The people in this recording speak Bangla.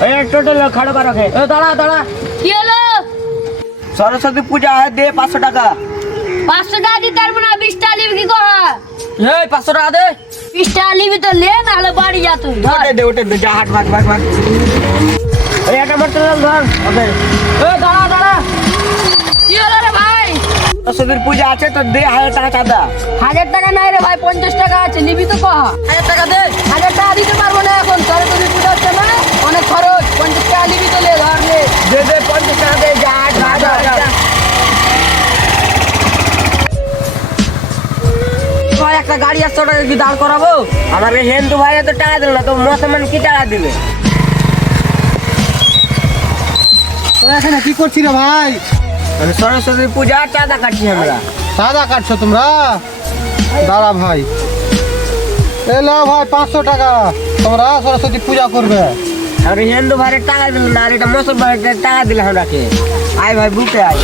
টোটাल खड़ो करो के दाड़ा दाड़ा কি হলো? सरस्वती पूजा है दे 500 টাকা 500 টাকা দিতে পারবো না, 20 টাকা নিবি কি কহ? এই 500 টাকা দে 20 টাকা নিবি তো লে, না হলে বাড়ি যা তুই। ধর। ওটে দে যা হাট ভাগ ভাগ ভাগ এই একটা মটর ধর ওকে দাঁড়া দাঁড়া কি হলো রে ভাই? सरस्वती पूजा আছে তো দে 1000 টাকা চাঁদা 1000 টাকা নাই রে ভাই, 50 টাকা আছে, নিবি তো কহ। 1000 টাকা দে 1000 টাকা দিতে পারবো না এখন, সরস্বতী পূজা হচ্ছে না, অনেক খরচ। 50 টাকা নিবি তো লে, ধর লে। দে 50 টাকা দে যা হাট ভাগ ভাগ ভাই একটা গাড়ি আসছে ওটা কি দাঁড় করাবো আমার এই হিন্দু ভাইরা তো টাকা দিল না তো মুসলমান কি টাকা দিবে এখানে কি করছি রে ভাই? আমি সরস্বতী পূজা চাঁদা কাটছি আমরা সাদা কাটছো তোমরা? দাঁড়া ভাই, এলো ভাই 500 টাকা, তোমরা সরস্বতী পূজা করবে। আর হিন্দু ভাইরা টাকা দিল না আর এটা মুসলমান টাকা দিলে আমরাকে আয় ভাই বুঝতে আয়